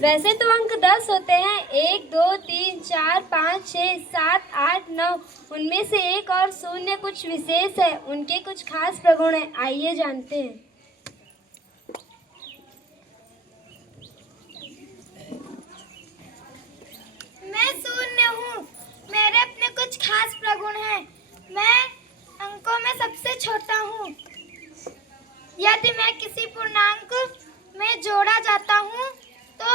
वैसे तो अंक 10 होते हैं, 1 2 3 4 5 6 7 8 9। उनमें से एक और शून्य कुछ विशेष है, उनके कुछ खास प्रगुण हैं, आइए जानते हैं। मैं शून्य हूँ। मेरे अपने कुछ खास प्रगुण हैं। मैं अंकों में सबसे छोटा हूँ। यदि मैं किसी पूर्णांक में जोड़ा जाता हूँ तो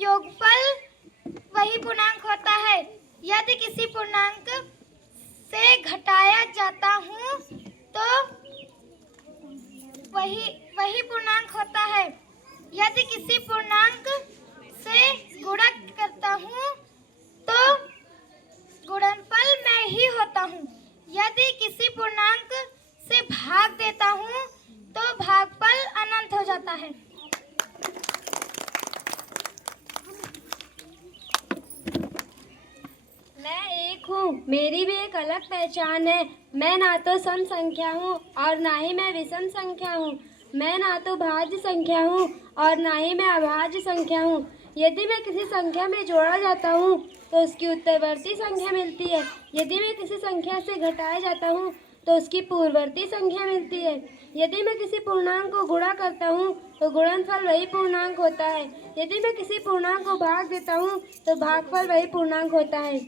योगफल वही पूर्णांक होता है। यदि किसी पूर्णांक से घटाया जाता हूँ तो वही पूर्णांक होता है। यदि किसी पूर्णांक से गुणा करता हूँ तो गुणनफल मैं ही होता हूँ। यदि किसी पूर्णांक से भाग देता हूँ तो भागफल अनंत हो जाता है। मैं एक हूँ, मेरी भी एक अलग पहचान है। मैं ना तो सम संख्या हूँ और ना ही मैं विषम संख्या हूँ। मैं ना तो भाज्य संख्या हूँ और ना ही मैं अभाज्य संख्या हूँ। यदि मैं किसी संख्या में जोड़ा जाता हूँ तो उसकी उत्तरवर्ती संख्या मिलती है। यदि मैं किसी संख्या से घटाया जाता हूँ तो उसकी पूर्ववर्ती संख्या मिलती है। यदि मैं किसी पूर्णांक को गुणा करता हूँ तो गुणनफल वही पूर्णांक होता है। यदि मैं किसी पूर्णांक को भाग देता हूँ तो भागफल वही पूर्णांक होता है।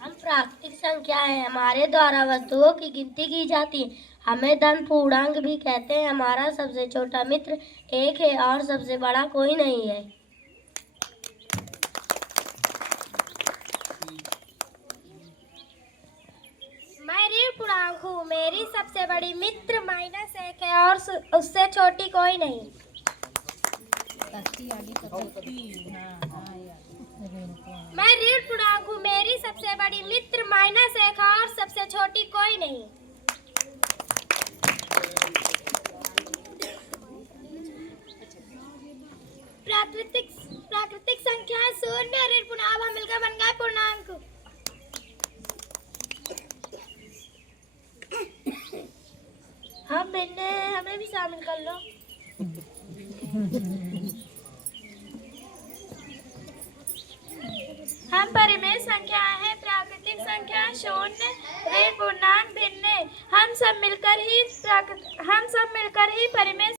हम प्राकृतिक संख्या है। हमारे द्वारा वस्तुओं की गिनती की जाती है। हमें धन पूर्णांक भी कहते हैं। हमारा सबसे छोटा मित्र एक है और सबसे बड़ा कोई नहीं है। मैं ऋण पूर्णांक हूँ। मेरी सबसे बड़ी मित्र -1 है और उससे छोटी कोई नहीं। मैं ऋण पूर्णांक हूँ। मेरी सबसे बड़ी मित्र -1 है और सबसे छोटी कोई नहीं। प्राकृतिक संख्या शून्य ऋण पूर्णांक हम मिलकर बन गए पूर्णांक। हम भिन्न हैं, हमें भी शामिल कर लो। हम परिमेय संख्या है। प्राकृतिक संख्या शून्य ऋण पूर्णांक भिन्न। हम सब मिलकर ही परिमेय